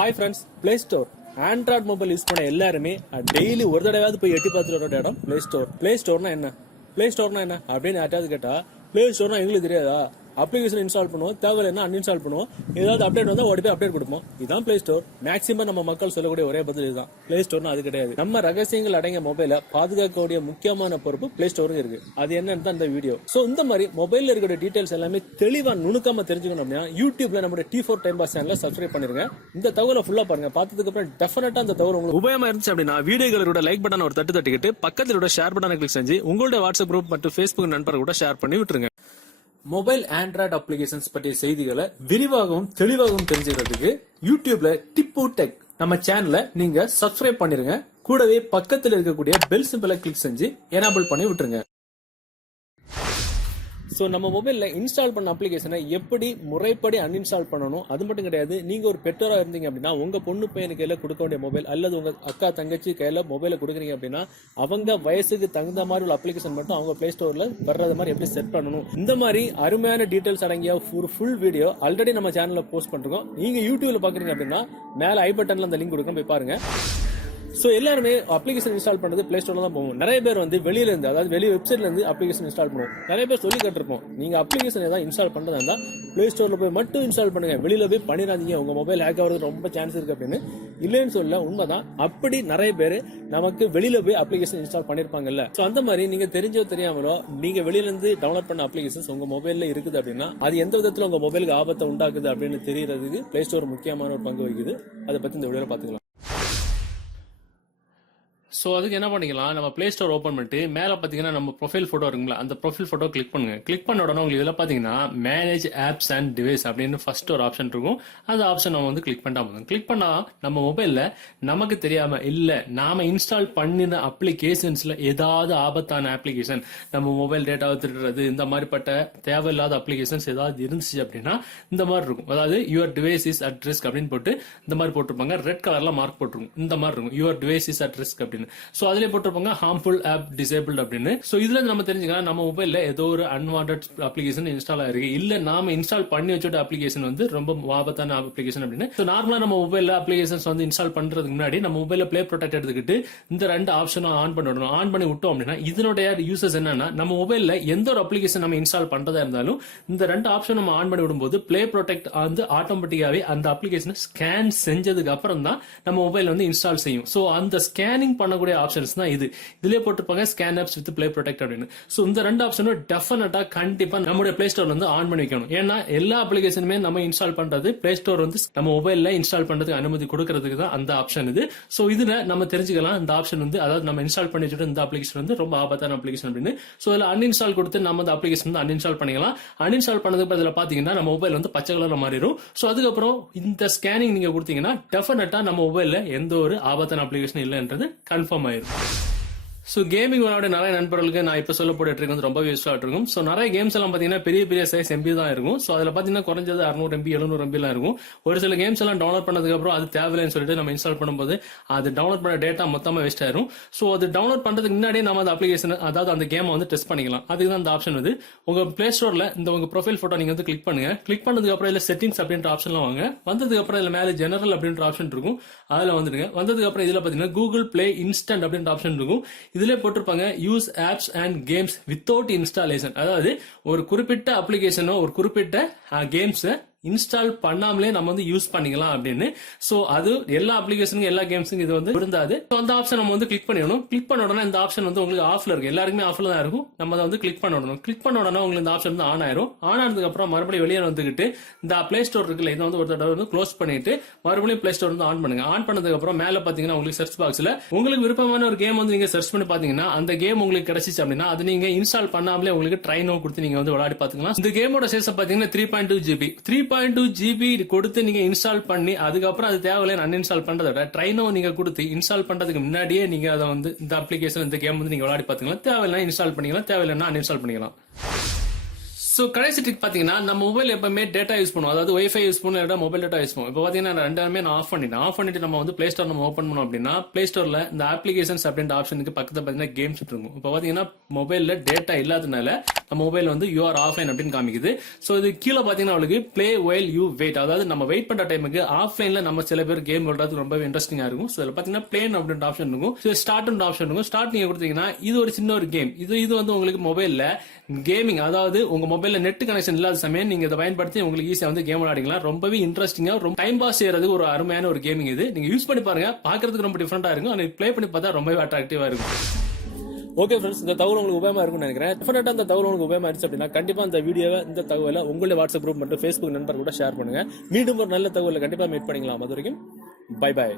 Hi friends, play store Android mobile use பண்ண எல்லாருமே daily ஒரு தடவையாவது போய் எட்டி பார்த்துட்டு வர இடம் பிளே ஸ்டோர். பிளே ஸ்டோர்னா என்ன அப்படின்னு யார்ட்டாவது கேட்டா பிளே ஸ்டோர்னா எங்களுக்கு தெரியாதா, அப்ளிகேஷன் இன்ஸ்டால் பண்ணுவோம், தேவையில்லைன்னா அன்இன்ஸ்டால் பண்ணுவோம், ஏதாவது அப்டேட் வந்தா ஓடி போய் அப்டேட் கொடுப்போம். இதான் பிளே ஸ்டோர். மேக்ஸிமம் நம்ம மக்கள் சொல்லக்கூடிய ஒரே பதில் இதுதான். பிளே ஸ்டோர்னா அது கிடையாது. நம்ம ரகசியங்கள் அடங்கிய மொபைலை பாதுகாக்கக்கூடிய முக்கியமான பொறுப்பு பிளே ஸ்டோருக்கு இருக்கு. அது என்னன்னு தான் இந்த வீடியோ. சோ இந்த மாதிரி மொபைல்ல இருக்கிற டீடைல்ஸ் எல்லாமே தெளிவா நுணுக்கமா தெரிஞ்சுக்கணும் அப்படின்னா யூடியூப்ல நம்மளுடைய T4TimePass சேனலை சப்ஸ்கிரைப் பண்ணிருங்க. இந்த தகவலை ஃபுல்லா பாருங்க. பார்த்ததுக்கு அப்புறம் டெஃபினட்டா அந்த தகவல் உங்களுக்கு உபயோகமா இருந்துச்சு அப்படின்னா வீடியோகளோட லைக் பட்டன் ஒரு தட்டு தட்டிக்கிட்டு பக்கத்துல ஷேர் பட்டனை கிளிக் செஞ்சு உங்களுடைய வாட்ஸ்அப் குரூப் மற்றும் ஃபேஸ்புக் நண்பர்கள் கூட ஷேர் பண்ணி விட்டுருங்க. மொபைல் ஆண்ட்ராய்டு அப்ளிகேஷன்ஸ் பற்றிய செய்திகளை விரிவாகவும் தெளிவாகவும் தெரிஞ்சுக்கிறதுக்கு யூடியூப்ல டிப்பு டெக் நம்ம சேனலை நீங்க சப்ஸ்கிரைப் பண்ணிருங்க. கூடவே பக்கத்தில் இருக்கக்கூடிய பெல் சிம்பலை கிளிக் செஞ்சு எனேபிள் பண்ணி விட்டுருங்க. ஸோ நம்ம மொபைலில் இன்ஸ்டால் பண்ண அப்ளிகேஷனை எப்படி முறைப்படி அன்இன்ஸ்டால் பண்ணணும் அது மட்டும் கிடையாது. நீங்கள் ஒரு பெற்றோராக இருந்தீங்க அப்படின்னா உங்கள் பொண்ணு பையனு கையில் கொடுக்க வேண்டிய மொபைல் அல்லது உங்கள் அக்கா தங்கச்சி கையில் மொபைலை கொடுக்குறீங்க அப்படின்னா அவங்க வயசுக்கு தகுந்த மாதிரி உள்ள அப்ளிகேஷன் மட்டும் அவங்க பிளே ஸ்டோரில் வர்றது மாதிரி எப்படி செட் பண்ணணும், இந்த மாதிரி அருமையான டீட்டெயில்ஸ் அடங்கிய ஒரு ஃபுல் வீடியோ ஆல்ரெடி நம்ம சேனலில் போஸ்ட் பண்ணிருக்கோம். நீங்கள் யூடியூப்ல பார்க்குறீங்க அப்படின்னா மேலே ஐ பட்டனில் அந்த லிங்க் கொடுக்க போய் பாருங்க. சோ எல்லாருமே அப்ளிகேஷன் இன்ஸ்டால் பண்றது பிளே ஸ்டோர்ல தான் போவோம். நிறைய பேர் வெளியில இருந்து, அதாவது வெளிய வெப்சைட்ல இருந்து அப்ளிகேஷன் இன்ஸ்டால் பண்ணுவோம். நிறைய பேர் சொல்லி கட்டிருப்போம், நீங்க அப்ளிகேஷன் ஏதாவது இன்ஸ்டால் பண்றதா இருந்தா பிளே ஸ்டோர்ல போய் மட்டும் இன்ஸ்டால் பண்ணுங்க, வெளியில போய் பண்ணிடாதீங்க, உங்க மொபைல் ஹேக் ஆகிறதுக்கு ரொம்ப சான்ஸ் இருக்கு அப்படின்னு. இல்லைன்னு சொல்ல, உண்மைதான். அப்படி நிறைய பேர் நமக்கு வெளியில போய் அப்ளிகேஷன் இன்ஸ்டால் பண்ணிருப்பாங்கல்ல. சோ அந்த மாதிரி நீங்க தெரிஞ்சோ தெரியாமலோ நீங்க வெளியில இருந்து டவுன்லோட் பண்ண அப்ளிகேஷன்ஸ் உங்க மொபைல்ல இருக்குது அப்படின்னா அது எந்த விதத்துல உங்க மொபைலுக்கு ஆபத்தை உண்டாக்குது அப்படின்னு தெரியறதுக்கு பிளே ஸ்டோர் முக்கியமான ஒரு பங்கு வகிக்குது. அதை பத்தி இந்த வீடியோல பாத்துக்கலாம். ஸோ அதுக்கு என்ன பண்ணிக்கலாம், நம்ம பிளே ஸ்டோர் ஓப்பன் பண்ணிட்டு மேலே பார்த்தீங்கன்னா நம்ம ப்ரொஃபைல் ஃபோட்டோ இருக்குங்களா, அந்த ப்ரொஃபைல் ஃபோட்டோ கிளிக் பண்ணுங்க. கிளிக் பண்ண உடனே உங்களுக்கு இதில் பார்த்தீங்கன்னா மேனேஜ் ஆப்ஸ் அண்ட் டிவைஸ் அப்படின்னு ஃபர்ஸ்ட் ஒரு ஆப்ஷன் இருக்கும். அந்த ஆப்ஷன் நம்ம கிளிக் பண்ணா போதும். கிளிக் பண்ணால் நம்ம மொபைலில் நமக்கு தெரியாமல் இல்லை நாம இன்ஸ்டால் பண்ணின அப்ளிகேஷன்ஸில் ஏதாவது ஆபத்தான அப்ளிகேஷன், நம்ம மொபைல் டேட்டாவை திருடுறது, இந்த மாதிரிப்பட்ட தேவையில்லாத அப்ளிகேஷன்ஸ் ஏதாவது இருந்துச்சு அப்படின்னா இந்த மாதிரி இருக்கும். அதாவது your device is at risk அப்படின்னு போட்டு இந்த மாதிரி போட்டிருப்பாங்க. ரெட் கலர்ல மார்க் போட்டிருக்கும். இந்த மாதிரி இருக்கும், your device is at risk அப்படின்னு. சோ அதுல போட்டிருப்பாங்க ஹார்ம்ஃபுல் ஆப் டிசேபிள்ட் அப்படின்னு. சோ இதுல நம்ம தெரிஞ்சுக்கலாம் நம்ம மொபைல்ல ஏதோ ஒரு அன்வான்டட் அப்ளிகேஷன் இன்ஸ்டால் ஆயிருக்கு, இல்ல நாம இன்ஸ்டால் பண்ணி வச்ச அப்ளிகேஷன் ரொம்ப ஆபத்தான அப்ளிகேஷன் அப்படின்னு. சோ நார்மலா நம்ம மொபைல்ல அப்ளிகேஷன்ஸ் இன்ஸ்டால் பண்றதுக்கு முன்னாடி நம்ம மொபைல்ல பிளே ப்ரொடெக்ட் எடுத்துக்கிட்டு இந்த ரெண்டு ஆப்ஷனும் ஆன் பண்ணிடணும். ஆன் பண்ணி விட்டோம் அப்படின்னா இதனுடைய யூசஸ் என்னன்னா, நம்ம மொபைல்ல எந்த ஒரு அப்ளிகேஷன் நம்ம இன்ஸ்டால் பண்றதா இருந்தாலும் இந்த ரெண்டு ஆப்ஷன் நம்ம ஆன் பண்ணி விடும்போது பிளே ப்ரொடெக்ட் ஆட்டோமேட்டிக்காவே அந்த அப்ளிகேஷனை ஸ்கேன் செஞ்சதுக்கு அப்புறம் தான் நம்ம மொபைல் இன்ஸ்டால் செய்யும். சோ அந்த ஸ்கேனிங் பண்ணக்கூடிய ஆப்ஷன்ஸ் தான் இது. இதுலயே போட்டுருப்பாங்க scan apps with play protect அப்படின்னு. சோ இந்த ரெண்டு ஆப்ஷனும் டெஃபினட்டா கண்டிப்பா நம்மளுடைய பிளே ஸ்டோர்ல ஆன் பண்ணி வைக்கணும். ஏன்னா எல்லா அப்ளிகேஷனுமே நம்ம இன்ஸ்டால் பண்றது பிளே ஸ்டோர் நம்ம மொபைல்ல இன்ஸ்டால் பண்றதுக்கு அனுமதி கொடுக்கறதுக்கு தான் அந்த ஆப்ஷன் இது. சோ இதுல நம்ம தெரிஞ்சுக்கலாம் இந்த ஆப்ஷன் அதாவது நம்ம இன்ஸ்டால் பண்ணி வச்சுட்டு இந்த அப்ளிகேஷன் ரொம்ப ஆபத்தான அப்ளிகேஷன் அப்படின்னு. சோ இதுல அன்இன்ஸ்டால் கொடுத்து நம்ம அந்த அப்ளிகேஷன் அன்இன்ஸ்டால் பண்ணிக்கலாம். அன்இன்ஸ்டால் பண்ணதுக்கு பதிலா பாத்தீங்கன்னா நம்ம மொபைல் பச்சை கலர்ல மாறிடும். சோ அதுக்கப்புறம் இந்த ஸ்கேனிங் நீங்க கொடுத்தீங்கன்னா டெஃபினட்டா நம்ம மொபைல்ல எந்த ஒரு ஆபத்தான அப்ளிகேஷன் இல்லைன்றது கன்ஃபார்ம் ஆயிடும். ஸோ கேமிங் விளையாட நிறைய நண்பர்களுக்கு நான் இப்போ சொல்ல போட்டு ட்ரிக் ரொம்ப யூஸ்ஃபுல்லாக இருக்கும். ஸோ நிறைய கேம்ஸ் எல்லாம் பார்த்தீங்கன்னா பெரிய பெரிய சைஸ் எம்பி தான் இருக்கும். ஸோ அதில் பார்த்தீங்கன்னா குறைஞ்சது 600 MB 700 MB எல்லாம் இருக்கும். ஒரு சில கேம்ஸ் எல்லாம் டவுன்லோட் பண்ணதுக்கு அப்புறம் அது தேவையில்லைன்னு சொல்லிட்டு நம்ம இன்ஸ்டால் பண்ணும்போது அது டவுன்லோட் பண்ண டேட்டா மொத்தமாக வேஸ்ட் ஆயிரும். ஸோ அது டவுன்லோட் பண்றதுக்கு முன்னாடியே நம்ம அந்த அப்ளிகேஷன், அதாவது அந்த கேமை டெஸ்ட் பண்ணிக்கலாம். அதுக்கு தான் இந்த ஆப்ஷன் உங்க பிளே ஸ்டோர்ல உங்க ப்ரொஃபைல் போட்டோ நீங்க கிளிக் பண்ணுங்க. கிளிக் பண்ணதுக்கு அப்புறம் இல்ல செட்டிங்ஸ் அப்படின்ற ஆப்ஷன்லாம் வாங்க. வந்ததுக்கு அப்புறம் இதுல மேலே ஜெனரல் அப்படின்ற ஆப்ஷன் இருக்கும், அதுல வந்துடுங்க. வந்ததுக்கு அப்புறம் இதுல பாத்தீங்கன்னா கூகுள் பிளே இன்ஸ்டன்ட் அப்படின்ற ஆப்ஷன் இருக்கும். இதுல போட்டிருப்பாங்க use apps and games without installation. அதாவது ஒரு குறிப்பிட்ட அப்ளிகேஷனோ ஒரு குறிப்பிட்ட கேம்ஸ் இன்ஸ்டால் பண்ணாமலே நம்ம யூஸ் பண்ணிக்கலாம் அப்படின்னு. சோ அது எல்லா அப்ளிகேஷனுக்கும் எல்லா கேம்ஸுக்கும் இது இருந்தாது. அந்த ஆப்ஷன் நம்ம கிளிக் பண்ணிடணும். கிளிக் பண்ண உடனே இந்த ஆப்ஷன் உங்களுக்கு ஆஃப்ல இருக்கு, எல்லாருக்குமே ஆஃப்ல தான் இருக்கும். நம்ம அதை கிளிக் பண்ண உடனே உங்களுக்கு இந்த ஆப்ஷன் ஆன் ஆயிரும். ஆன் ஆனதுக்கு அப்புறம் மறுபடியும் வெளியே வந்துகிட்டு இந்த பிளே ஸ்டோர் இருக்குல்ல, இதை ஒரு தடவை க்ளோஸ் பண்ணிட்டு மறுபடியும் பிளே ஸ்டோர் ஆன் பண்ணுங்க. ஆன் பண்ணதுக்கு அப்புறம் மேல பாத்தீங்கன்னா உங்களுக்கு சர்ச் பாக்ஸ்ல உங்களுக்கு விருப்பமான ஒரு கேம் நீங்க சர்ச் பண்ணி பாத்தீங்கன்னா அந்த கேம் உங்களுக்கு கிடைச்சிச்சு அப்படின்னா அது நீங்க இன்ஸ்டால் பண்ணாமலே உங்களுக்கு ட்ரைனோ கொடுத்து நீங்க விளையாடி பாத்துக்கலாம். இந்த கேமோட சைஸ் பாத்தீங்கன்னா 3.2 GB 3.2 GB கொடுத்து நீங்க இன்ஸ்டால் பண்ணி அதுக்கப்புறம் அது தேவையில்லை அன்இன்ஸ்டால் பண்றதை விட ட்ரைனோ நீங்க கொடுத்து இன்ஸ்டால் பண்றதுக்கு முன்னாடியே நீங்க அதை இந்த அப்ளிகேஷன் இந்த கேம் நீங்க விளையாடி பாத்துக்கலாம். தேவையில்லை இன்ஸ்டால் பண்ணிக்கலாம், தேவையில்லைன்னா அன்இன்ஸ்டால் பண்ணிக்கலாம். ஸோ சோ கடைசி ட்ரிக் பாத்தீங்கன்னா நம்ம மொபைல் எப்பவுமே டேட்டா யூஸ் பண்ணுவோம், அதாவது வைஃபை யூஸ் பண்ணுவோம் இல்ல மொபைல் டேட்டா யூஸ் பண்ணுவோம். இப்போ பாத்தீங்கன்னா ரெண்டுமே நான் ஆஃப் பண்ணிட்டு நம்ம வந்து பிளே ஸ்டோர் நம்ம ஓப்பன் பண்ணோம் அப்படின்னா பிளே ஸ்டோர்ல இந்த அப்ளிகேஷன்ஸ் அப்படின்ற ஆப்ஷனுக்கு பக்கத்துல பாத்தீங்கன்னா கேம்ஸ் இருக்கும். இப்போ பாத்தீங்கன்னா மொபைல்ல டேட்டா இல்லாதனால நம்ம மொபைல் வந்து யூ ஆர் ஆஃப்லைன் அப்படின்னு காமிக்குது. சோ இது கீழே பாத்தீங்கன்னா உங்களுக்கு பிளே வைல் யூ வெயிட், அதாவது நம்ம வெயிட் பண்ற டைமுக்கு ஆஃப்லைன்ல நம்ம சில பேர் கேம் விளையாடுறது ரொம்ப இன்ட்ரெஸ்டிங்கா இருக்கும். சோ இதுல பாத்தீங்கன்னா பிளேன் அப்படின்ற ஆப்ஷன் இருக்கும், ஸ்டார்ட் ஆப்ஷன் இருக்கும். ஸ்டார்ட் நீங்க கொடுத்தீங்கன்னா இது ஒரு சின்ன ஒரு கேம். இது வந்து உங்களுக்கு மொபைல்ல கேமிங், அதாவது உங்க மொபைல்ல நெட் கனெக்ஷன் இல்லாத சமயம் நீங்க இதை பயன்படுத்தி உங்களுக்கு ஈஸியா வந்து கேம் விளையாடிக்கலாம். ரொம்பவே இன்ட்ரெஸ்டிங்கா ரொம்ப டைம் பாஸ் செய்யறதுக்கு ஒரு அருமையான ஒரு கேமிங் இது. நீங்க யூஸ் பண்ணி பாருங்க, பாக்குறதுக்கு ரொம்ப டிஃபரெண்டா இருக்கும். ஆனா ப்ளே பண்ணி பார்த்தா ரொம்பவே அட்ராக்டிவா இருக்கும். ஓகே ஃப்ரெண்ட்ஸ், இந்த தகவல் உங்களுக்கு உபயோகமா இருக்கும்னு நினைக்கிறேன். டெஃபினட்டா இந்த தகவல் உங்களுக்கு உபயோகமா இருந்துச்சு அப்படின்னா கண்டிப்பா இந்த வீடியோவை, இந்த தகவலை உங்களுடைய வாட்ஸ்அப் குரூப் மற்றும் ஃபேஸ்புக் நண்பர் கூட ஷேர் பண்ணுங்க. மீண்டும் ஒரு நல்ல தகவலை கண்டிப்பா மீட் பண்ணிக்கலாம். அது வரைக்கும் பை பை.